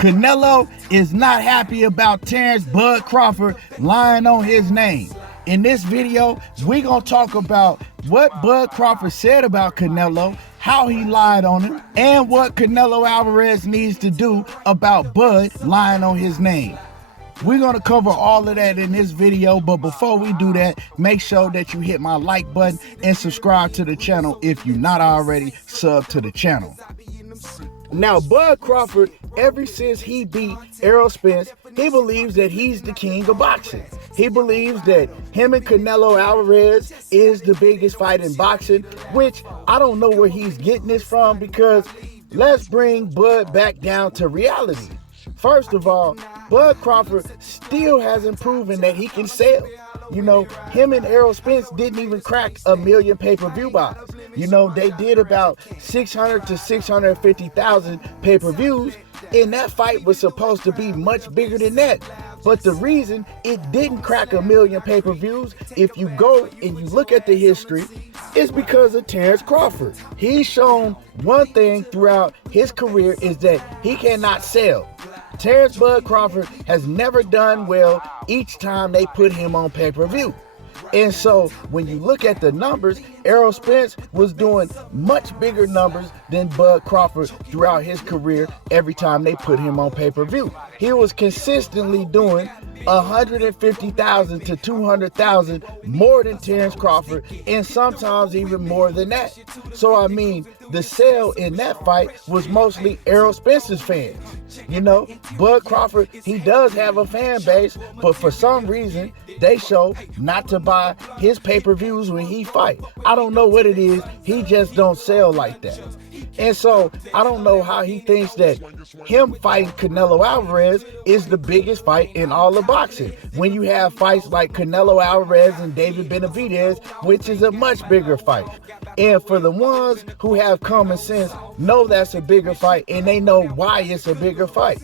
Canelo is not happy about Terence Bud Crawford lying on his name. In this video, we're going to talk about what Bud Crawford said about Canelo, how he lied on him, and what Canelo Alvarez needs to do about Bud lying on his name. We're going to cover all of that in this video, but before we do that, make sure that you hit my like button and subscribe to the channel if you're not already subbed to the channel. Now, Bud Crawford, ever since he beat Errol Spence, he believes that he's the king of boxing. He believes that him and Canelo Alverez is the biggest fight in boxing, which I don't know where he's getting this from, because let's bring Bud back down to reality. First of all, Bud Crawford still hasn't proven that he can sell. You know, him and Errol Spence didn't even crack 1 million pay-per-view buys. You know, they did about 600 to 650,000 pay-per-views, and that fight was supposed to be much bigger than that. But the reason it didn't crack 1 million pay-per-views, if you go and you look at the history, is because of Terence Crawford. He's shown one thing throughout his career, is that he cannot sell. Terence Bud Crawford has never done well each time they put him on pay-per-view. And so when you look at the numbers, Errol Spence was doing much bigger numbers than Bud Crawford throughout his career every time they put him on pay-per-view. He was consistently doing 150,000 to 200,000 more than Terence Crawford, and sometimes even more than that. So I mean, the sale in that fight was mostly Errol Spence's fans. You know, Bud Crawford, he does have a fan base, but for some reason they show not to buy his pay-per-views when he fight. I don't know what it is, he just don't sell like that. And so I don't know how he thinks that him fighting Canelo Alvarez is the biggest fight in all of boxing, when you have fights like Canelo Alvarez and David Benavidez, which is a much bigger fight. And for the ones who have common sense, know that's a bigger fight, and they know why it's a bigger fight.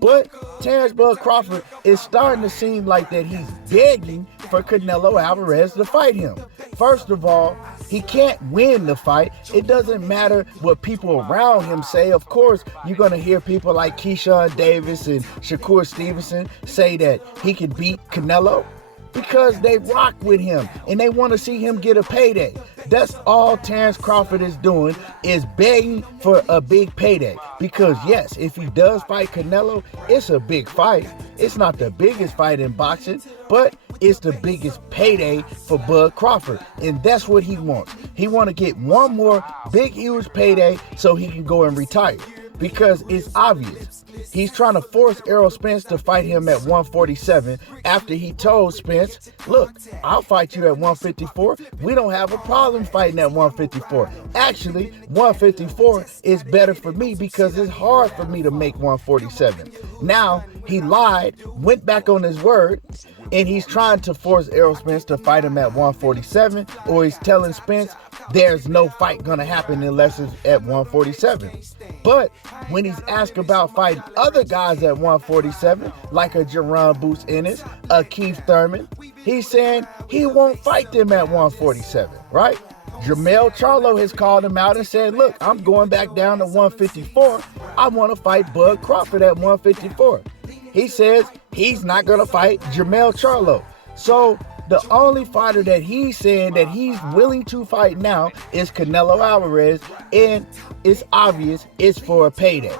But Terence Bud Crawford is starting to seem like that he's begging for Canelo Alvarez to fight him. First of all, he can't win the fight. It doesn't matter what people around him say. Of course, you're going to hear people like Keyshawn Davis and Shakur Stevenson say that he can beat Canelo, because they rock with him and they want to see him get a payday. That's all Terence Crawford is doing, is begging for a big payday. Because yes, if he does fight Canelo, it's a big fight. It's not the biggest fight in boxing, but it's the biggest payday for Bud Crawford. And that's what he wants. He want to get one more big, huge payday so he can go and retire. Because it's obvious. He's trying to force Errol Spence to fight him at 147 after he told Spence, look, I'll fight you at 154. We don't have a problem fighting at 154. Actually, 154 is better for me because it's hard for me to make 147. Now, he lied, went back on his word, and he's trying to force Errol Spence to fight him at 147, or he's telling Spence there's no fight gonna happen unless it's at 147. But when he's asked about fighting other guys at 147, like a Jerron Boots Ennis, a Keith Thurman, he's saying he won't fight them at 147, right? Jermell Charlo has called him out and said, look, I'm going back down to 154. I want to fight Bud Crawford at 154. He says he's not going to fight Jermell Charlo. So the only fighter that he's saying that he's willing to fight now is Canelo Alvarez, and it's obvious it's for a payday.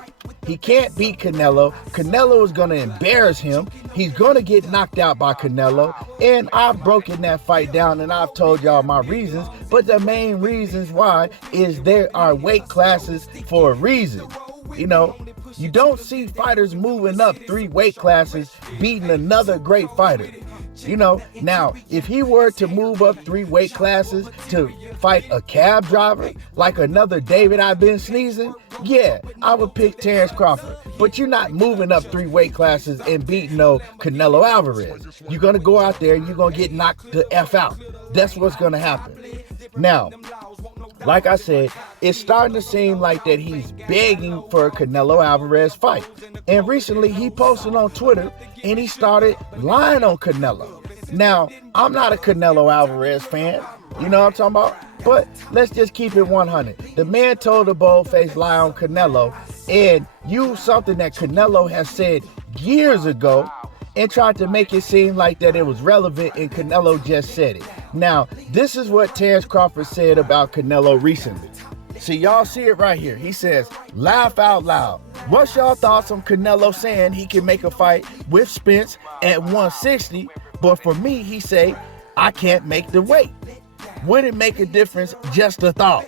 He can't beat Canelo. Canelo is going to embarrass him. He's going to get knocked out by Canelo. And I've broken that fight down and I've told y'all my reasons. But the main reasons why is there are weight classes for a reason. You know, you don't see fighters moving up 3 weight classes beating another great fighter. You know, now, if he were to move up 3 weight classes to fight a cab driver, like another David I've been sneezing, yeah, I would pick Terence Crawford. But you're not moving up 3 weight classes and beating no Canelo Alvarez. You're going to go out there and you're going to get knocked the F out. That's what's going to happen. Now, like I said, it's starting to seem like that he's begging for a Canelo Alvarez fight. And recently he posted on Twitter and he started lying on Canelo. Now, I'm not a Canelo Alvarez fan, you know what I'm talking about? But let's just keep it 100. The man told a bold-faced lie on Canelo, and use something that Canelo has said years ago and tried to make it seem like that it was relevant, and Canelo just said it. Now, this is what Terence Crawford said about Canelo recently. See, y'all see it right here. He says, laugh out loud. What's y'all thoughts on Canelo saying he can make a fight with Spence at 160, but for me, he say, I can't make the weight. Would it make a difference? Just a thought.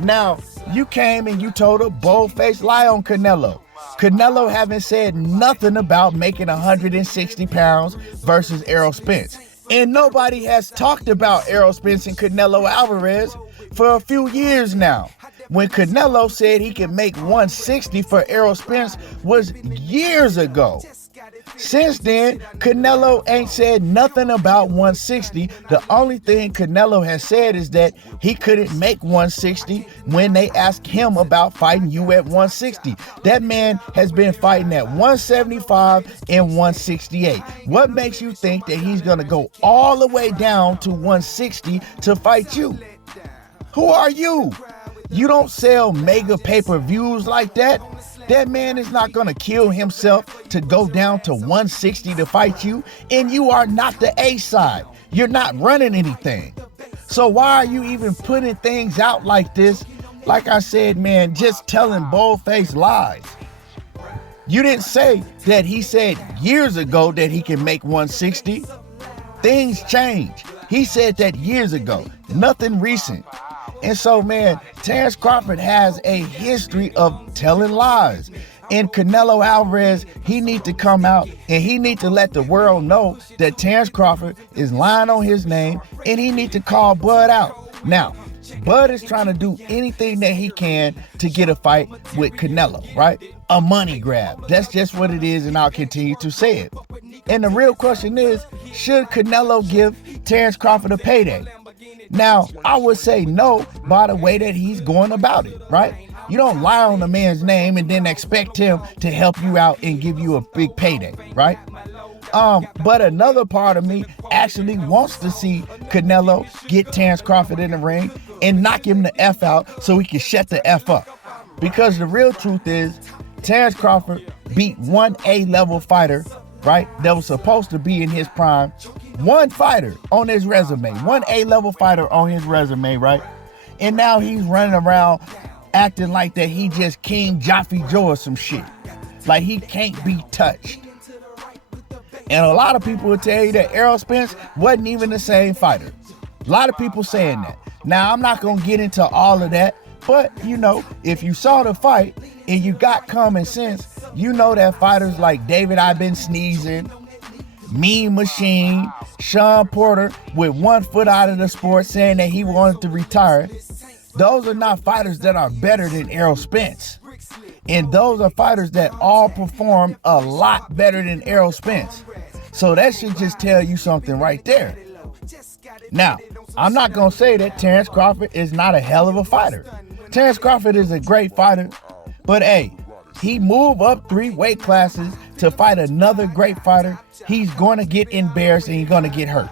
Now, you came and you told a bold-faced lie on Canelo. Canelo haven't said nothing about making 160 pounds versus Errol Spence. And nobody has talked about Errol Spence and Canelo Alvarez for a few years now. When Canelo said he could make 160 for Errol Spence was years ago. Since then, Canelo ain't said nothing about 160. The only thing Canelo has said is that he couldn't make 160 when they asked him about fighting you at 160. That man has been fighting at 175 and 168. What makes you think that he's going to go all the way down to 160 to fight you? Who are you? You don't sell mega pay-per-views like that. That man is not going to kill himself to go down to 160 to fight you, and you are not the A side. You're not running anything. So why are you even putting things out like this? Like I said, man, just telling bold-faced lies. You didn't say that he said years ago that he can make 160. Things change. He said that years ago, nothing recent. And so, man, Terence Crawford has a history of telling lies. And Canelo Alvarez, he need to come out and he need to let the world know that Terence Crawford is lying on his name, and he need to call Bud out. Now, Bud is trying to do anything that he can to get a fight with Canelo, right? A money grab. That's just what it is, and I'll continue to say it. And the real question is, should Canelo give Terence Crawford a payday? Now, I would say no by the way that he's going about it, right? You don't lie on a man's name and then expect him to help you out and give you a big payday, right? But another part of me actually wants to see Canelo get Terence Crawford in the ring and knock him the F out so he can shut the F up. Because the real truth is, Terence Crawford beat one A-level fighter, right, that was supposed to be in his prime. One fighter on his resume, one A-level fighter on his resume, right? And now he's running around acting like that he just King Jaffe Joe or some shit. Like he can't be touched. And a lot of people will tell you that Errol Spence wasn't even the same fighter. A lot of people saying that. Now, I'm not going to get into all of that, but, you know, if you saw the fight and you got common sense, you know that fighters like David I've Been Sneezing, Mean Machine, Sean Porter with 1 foot out of the sport saying that he wanted to retire, those are not fighters that are better than Errol Spence. And those are fighters that all performed a lot better than Errol Spence. So that should just tell you something right there. Now, I'm not going to say that Terence Crawford is not a hell of a fighter. Terence Crawford is a great fighter, but hey, he moved up 3 weight classes to fight another great fighter. He's going to get embarrassed and he's going to get hurt.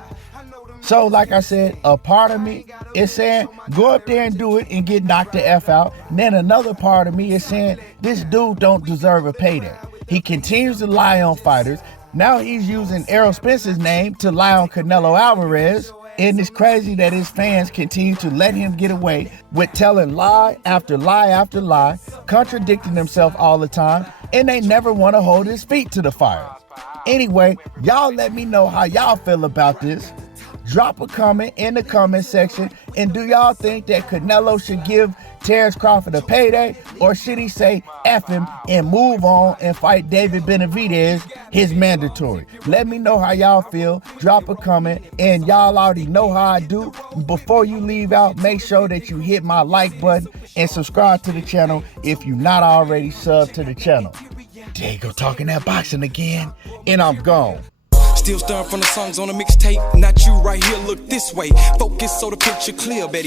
So like I said, a part of me is saying, go up there and do it and get knocked the F out. And then another part of me is saying, this dude don't deserve a payday. He continues to lie on fighters. Now he's using Errol Spence's name to lie on Canelo Alvarez. And it's crazy that his fans continue to let him get away with telling lie after lie after lie, contradicting himself all the time, and they never want to hold his feet to the fire. Anyway, y'all let me know how y'all feel about this. Drop a comment in the comment section, and do y'all think that Canelo should give Terence Crawford a payday, or should he say F him and move on and fight David Benavidez, his mandatory? Let me know how y'all feel. Drop a comment, and y'all already know how I do. Before you leave out, make sure that you hit my like button and subscribe to the channel if you're not already subbed to the channel. There you go, talking that boxing again, and I'm gone. Still stirring from the songs on the mixtape. Not you right here, look this way. Focus so the picture clear, Betty.